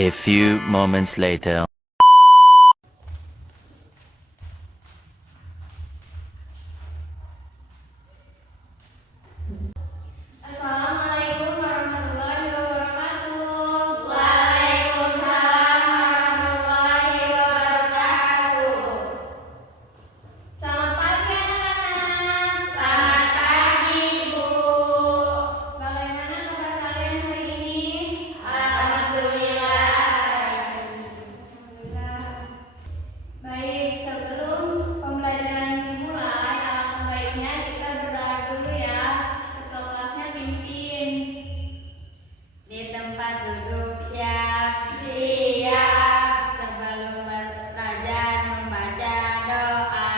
A few moments later. Assalamualaikum warahmatullahi wabarakatuh. Waalaikumsalam warahmatullahi wabarakatuh. Selamat pagi anak-anak. Selamat pagi Bu. Bagaimana kabar kalian hari ini? Alhamdulillah. Baik, sebelum pembelajaran dimulai, alangkah baiknya kita berdoa dulu ya. Ketua kelasnya pimpin. Di tempat duduk siap. Sebelum belajar membaca doa.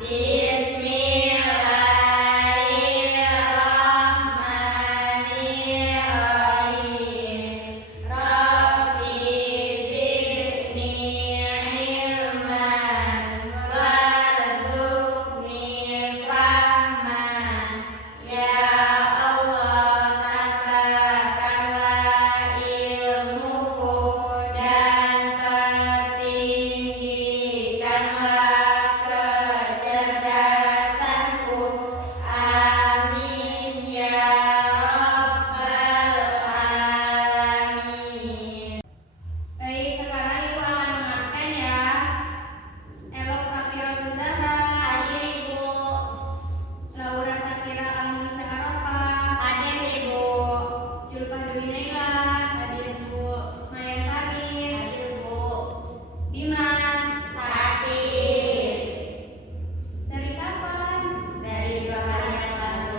Bismillahirrahmanirrahim. Rabbi zidni ilman warzuqni fahman. Ya Allah, tambahkanlah ilmuku dan pertinggikanlah kecerdasanku. Amin ya rabbal alamin. Baik, sekarang Ibu akan mengabsen ya. Elok Safiratul Zahra. Hadir Ibu. Laura Sakira Al-Musna Arafah. Hadir Ibu. Julfah Dwi Naila. Hadir Bu. Maya Sarin. Hadir Bu. Dimas. Hadir. Dari kapan? Dari 2 hari yang lalu.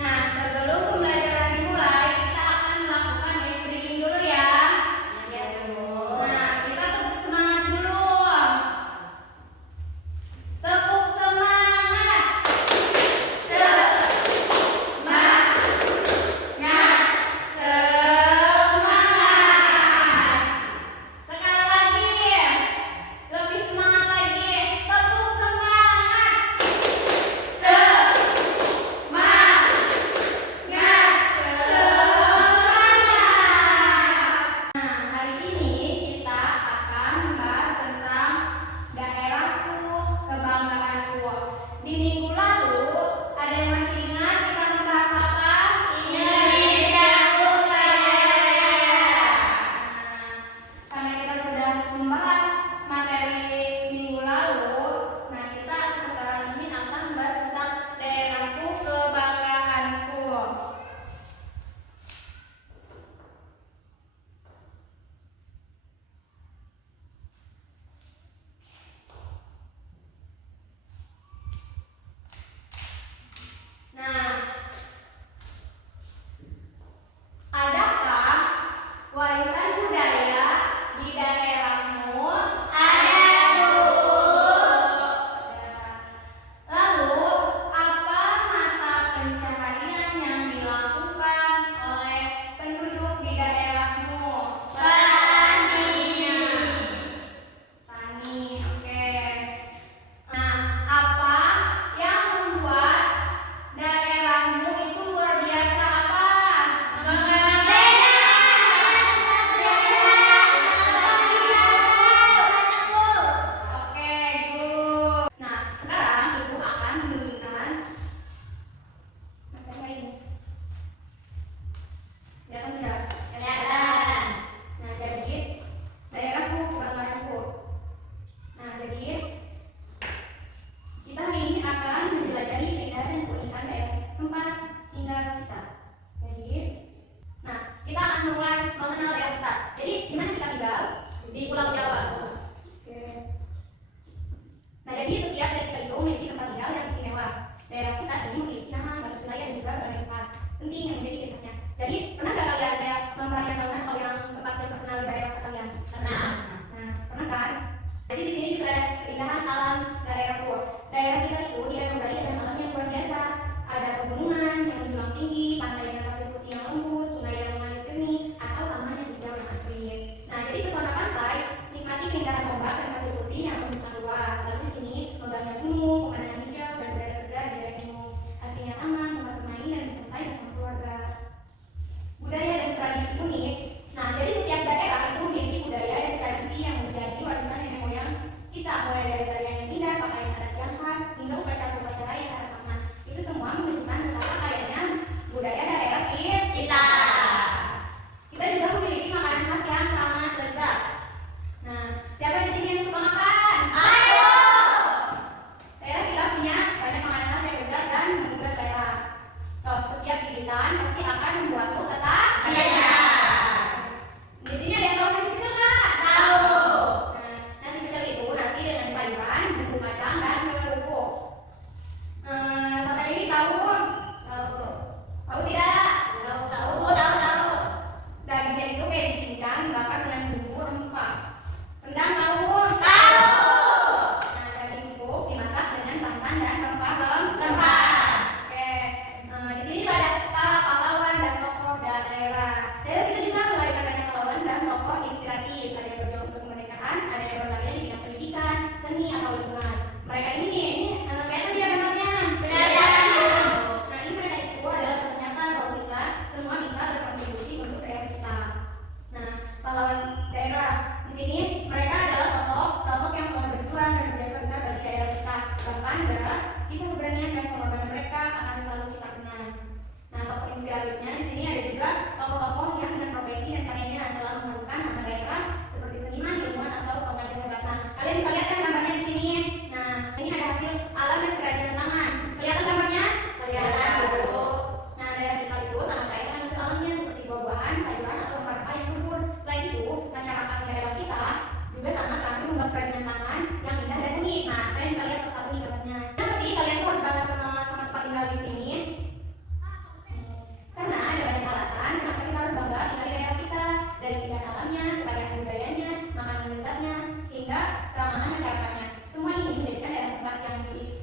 Nah, sebelum pembelajaran dimulai, kita akan melakukan ice breathing dulu ya. Nah, kita tepuk semangat dulu. Tepuk semangat. Semangat. Semangat. Sekali lagi. Lebih semangat lagi. Tepuk semangat. Semangat. Nah, hari ini kita akan membahas tentang daerahku, kebanggaanku. Di minggu lalu, ada yang masih ingat kita membahas apa? Indonesiaku kaya raya. Nah, karena kita sudah membahas materi minggu lalu, nah kita sekarang ini akan membahas tentang daerahku, kebanggaanku. Nah, adakah warisan budaya di daerahmu? Ada, Bu. Lalu, apa mata pencaharian yang dilakukan oleh penduduk di daerahmu? Tani. Tani, oke. Nah, apa yang membuat daerahmu itu luar biasa apa? Oke, Bu. Nah, sekarang Ibu akan menunjukkan materi ini. Kelihatan tidak? Kelihatan. Nah, jadi daerahku, kebanggaanku. Nah, jadi kita hari ini akan menjelajahi keindahan dan keunikan daerah tempat tinggal kita. Jadi, nah kita akan mulai mengenal daerah kita. Jadi, di mana kita tinggal? Di Pulau Jawa. Oke. Nah, jadi setiap dari kita itu memiliki tempat tinggal yang istimewa. Daerah kita ini memiliki nama, batas wilayah dan juga berbagai tempat penting yang menjadi ciri khasnya. Jadi, pernah nggak kalian ada memperhatikan atau yang tempat yang terkenal di daerah kalian? Pernah. Nah, pernah kan? Jadi di sini juga ada keindahan alam daerahku. Daerah kita itu di daerah Bali ada alam yang luar biasa. Ada pegunungan yang menjulang tinggi, pantai dengan pasir putih yang lembut, sungai yang mengalir jernih, atau taman yang hijau yang asri. Nah, jadi pesona pantai, nikmati keindahan ombak dan pasir putih yang membentang luas. Lalu di sini megahnya gunung, pemandangan hijau dan udara segar di daerah gunung. Aslinya taman, dihidang dibakar dengan bumbu rempah. Rendang tahu? Tahu. Nah, daging empuk dimasak dengan santan dan rempah-rempah. Oke, di sini juga ada para pahlawan dan tokoh daerah. Daerah kita juga melahirkan banyak pahlawan dan tokoh inspiratif. Ada yang berjuang untuk kemerdekaan, ada yang berkarya di bidang pendidikan, seni atau lingkungan. Mereka ini kelihatan tidak gambarnya? Kelihatan. Nah, ini mereka itu adalah ternyata bahwa kita semua bisa berkontribusi untuk daerah kita. Nah, pahlawan daerah di sini mereka adalah sosok yang telah berjuang dan berjasa besar bagi daerah kita. Bahkan negara bisa keberanian dan pengorbanan mereka akan selalu kita kenang. Nah, tokoh inspiratifnya di sini ada juga tokoh-tokoh yang dengan profesi dan karyanya telah mengharumkan nama daerah seperti seniman, ilmuwan atau pengajar hebat. Nah, kalian bisa lihat kan gambarnya di sini. Nah, ini ada hasil alam dan kerajinan tangan. Kelihatan gambarnya? Kelihatan. Nah, daerah kita itu sangat kaya dengan hasil alamnya seperti buah-buahan, sayuran atau rempah yang subur. Selain itu, masyarakat daerah kita juga sangat ramai membuat kerajinan tangan yang indah dan unik. Nah, kalian bisa lihat satu nih gambarnya. Kenapa sih kalian tuh harus bangga sama tempat tinggal di sini? Karena ada banyak alasan kenapa kita harus bangga tinggal di daerah kita, dari keindahan alamnya, kekayaan budayanya, makanan lezatnya, hingga keramahan masyarakatnya. Semua ini menjadikan daerah tempat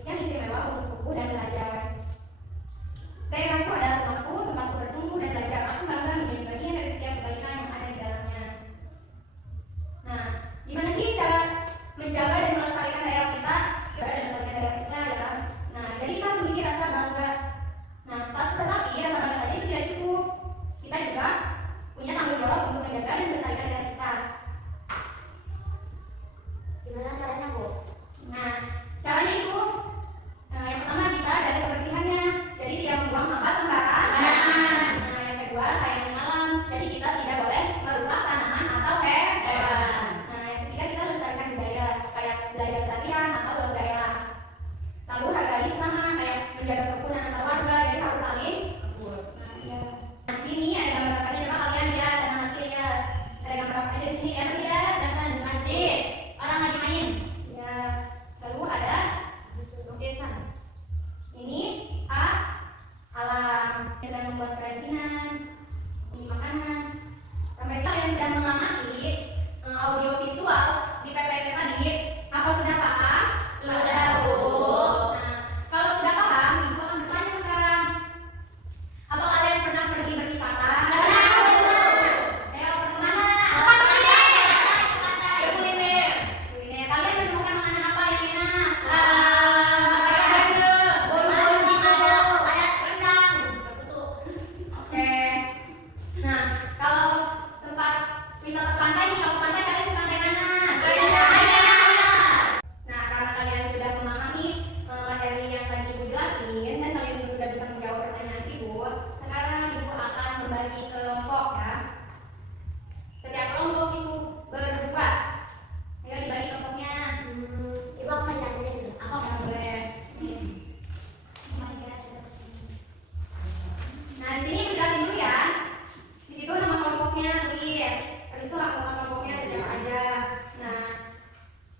yang istimewa untuk tumbuh dan belajar. Daerahku adalah rumahku, tempatku bertumbuh dan belajar. Aku bangga menjadi bagian dari setiap kebaikan yang ada di dalamnya. Nah, gimana sih cara menjaga dan melestarikan daerah kita? Jaga dan melestarikan daerah kita ya. Nah, jadi kita memiliki rasa bangga. Nah, tetapi rasa bangga saja itu tidak cukup. Kita juga punya tanggung jawab untuk menjaga dan melestarikan daerah kita. Gimana caranya, Bu? Nah, caranya itu yang pertama kita jaga kebersihannya. Jadi tidak membuang sampah sembarangan. Nah, yang kedua sayangi alam. Jadi kita tidak boleh merusak tanaman atau hewan. Nah, yang ketiga kita lestarikan budaya kayak belajar tarian atau lagu daerah. Lalu hargai sesama kayak menjaga kerukunan antar warga. Jadi harus saling. Nah, ya. Nah, sini ada gambar-gambarnya. Coba kalian lihat, jangan nanti lihat. Ada gambar apa aja di sini? Lihat tidak? Jangan masjid. Orang lagi main. Ya. Lalu ada lukisan. Ini alam sedang membuat kerajinan, ini makanan. Sampai sekarang yang sedang mengamati audio visual di PPT tadi, apa sudah paham? Sudah, Bu. Nah, kalau sudah paham, Ibu akan bertanya sekarang. Apa kalian pernah pergi berwisata? Pernah, Bu. Ayo, kemana? Kuliner. Kalian menemukan makanan apa yang enak? Oke. Nah, kalau tempat wisata pantai nih, kalau pantai kalian ke pantai mana? Nah, karena kalian sudah memahami materi yang tadi Ibu jelasin dan kalian juga sudah bisa menjawab pertanyaan Ibu, sekarang Ibu akan membagi kelompok ya. Setiap kelompok itu berdua. Ayo dibagi kelompoknya. Ibu aku main dulu. Aku nggak boleh. Nah, di sini Ibu jelasin dulu ya. Di situ nama kelompoknya tulis. Habis itu nama kelompoknya ada siapa aja. Nah,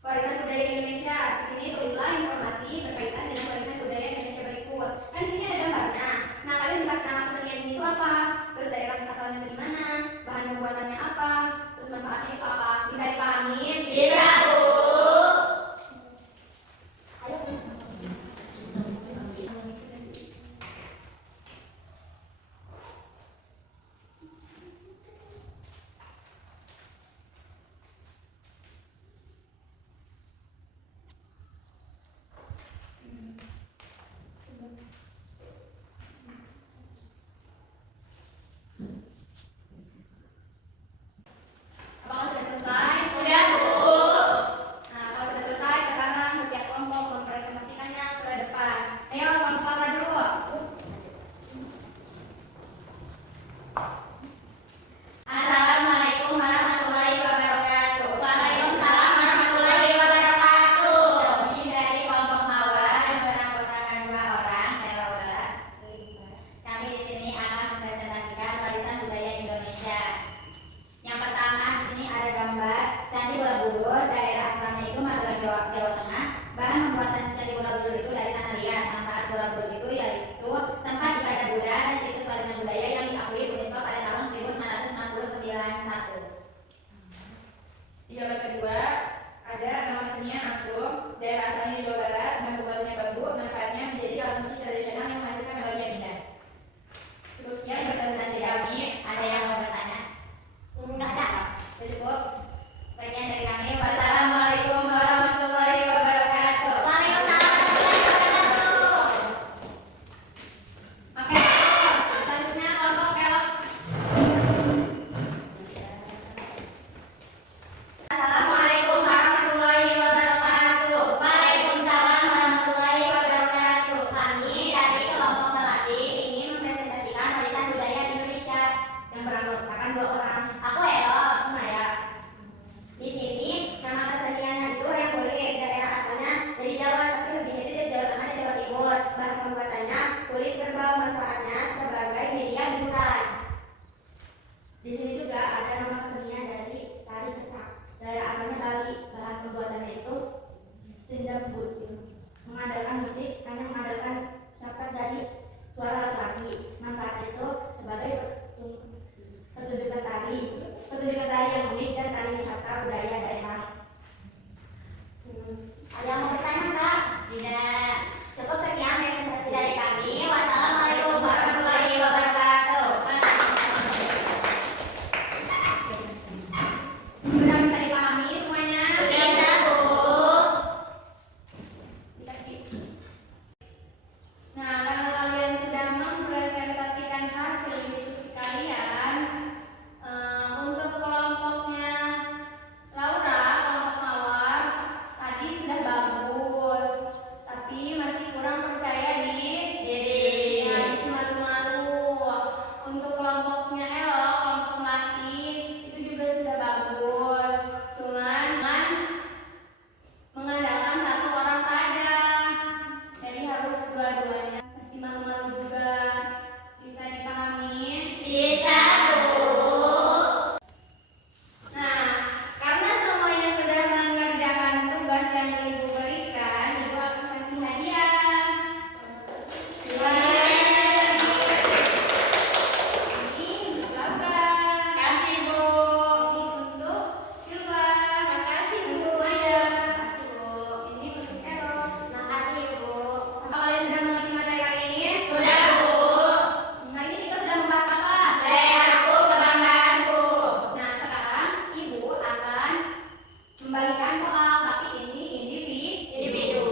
warisan budaya Indonesia. Di sini tulislah informasi berkaitan dengan warisan budaya Indonesia berikut. Kan di sini ada gambarnya. Nah, kalian bisa nama kesenian ini itu apa? Terus daerah asalnya dari mana? Bahan pembuatannya apa? Terus manfaatnya itu apa? Bisa dipahami? Bisa, Bu. Apakah sudah selesai? Sudah, Bu. Nah, kalau sudah selesai, sekarang setiap kelompok mempresentasikannya ke depan. Ayo, kelompok pertama dulu. Assalamualaikum warahmatullahi wabarakatuh. Waalaikumsalam warahmatullahi wabarakatuh. Kami dari kelompok Mawar beranggotakan 2 orang, saya Laura. Kami di sini akan mempresentasikan warisan budaya Indonesia. Yang pertama di sini ada gambar Candi Borobudur, daerah asalnya itu Magelang, Jawa Tengah. Bahan pembuatan Candi Borobudur itu dari tanah liat. Manfaat Borobudur itu yaitu tempat ibadah Buddha dan situs warisan budaya yang diakui UNESCO pada tahun 1961. Di gambar kedua ada nama kesenian angklung, daerah asalnya di Jawa Barat dan pembuatannya bambu, manfaatnya menjadi alat musik tradisional yang menghasilkan melodi yang indah. Terusnya presentasi kami. Ada yang mau bertanya? Enggak ada. Sudah cukup. Sekian dari kami. Wassalamualaikum warahmatullahi wabarakatuh. Waalaikumsalam warahmatullahi wabarakatuh. Oke, selanjutnya kelompok kelok. Assalamualaikum warahmatullahi wabarakatuh. Waalaikumsalam warahmatullahi wabarakatuh. Kami dari kelompok melati ingin mempresentasikan warisan budaya Indonesia yang beranggotakan 2 orang. Aku Elo, Maya. Di sini nama keseniannya itu yang kulit, daerah asalnya dari Jawa, tapi lebihnya itu dari Jawa Tengah dan Jawa Timur. Bahan pembuatannya kulit kerbau, manfaatnya sebagai media hiburan. Di sini juga ada nama kesenian dari tari kecak. Daerah asalnya Bali. Bahan pembuatannya itu tindang gunting. Mengandalkan musik, hanya mengandalkan cap-cap dari suara laki-laki. Manfaatnya itu sebagai pertunjukan tari yang unik dan tari wisata budaya daerah. Ada yang mau bertanya Kak? Tidak. Cukup sekian presentasi dari kami. Wassalamualaikum warahmatullahi wabarakatuh. Sudah bisa dipahami semuanya? Bisa, Bu. Nah, karena kalian sudah mempresentasikan hasil diskusi kalian, untuk kelompoknya Laura, kelompok Mawar, tadi sudah bagus, tapi masih kurang percaya diri. Masih malu-malu. Untuk kelompoknya Elo, kelompok Melati, itu juga sudah bagus. Cuman mengandalkan 1 orang saja. Jadi harus dua-duanya. Masih malu-malu juga. Bisa dipahami? Bisa, Bu. Nah, karena semuanya sudah mengerjakan tugas yang Ibu berikan, Ibu akan kasih hadiah. Ini untuk Laura. Kasih, Bu. Ini untuk Silva. Makasih, Bu. Maya. Makasih, Bu. Ini untuk Ero. Makasih, Bu. Apa kalian sudah mengerti materi hari ini? Sudah, Bu. Hari ini kita sudah membahas apa? Daerahku, kebanggaanku. Nah, sekarang Ibu akan membagikan soal, tapi ini individu.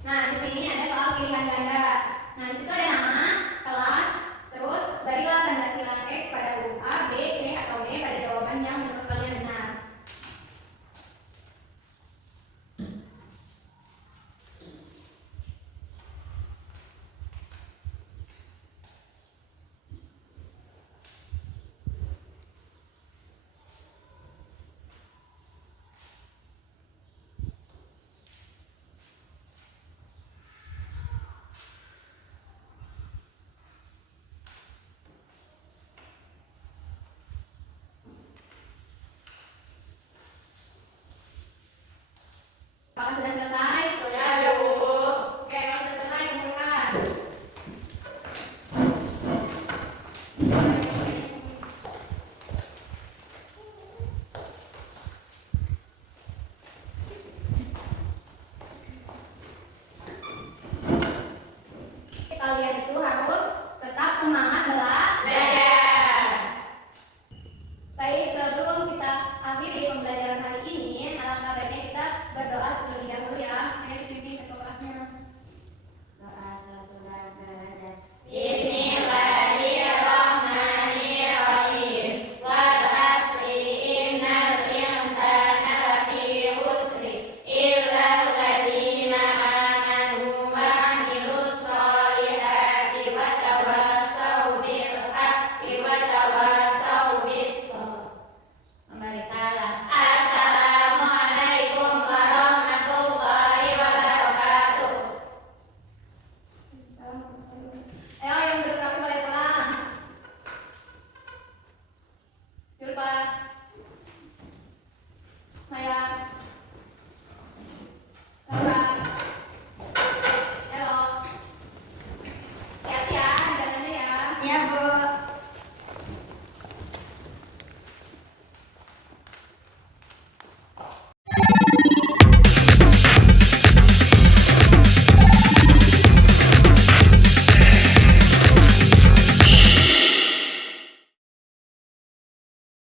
Nah, di sini ada soal pilihan ganda. Nah, di situ ada nama, kelas, terus berilah tanda silang X pada huruf A, B, C, atau D pada jawaban yang menurut kalian benar. Apakah sudah selesai? Sudah, Bu. Oke, kalau sudah selesai, kumpulkan. Kalian itu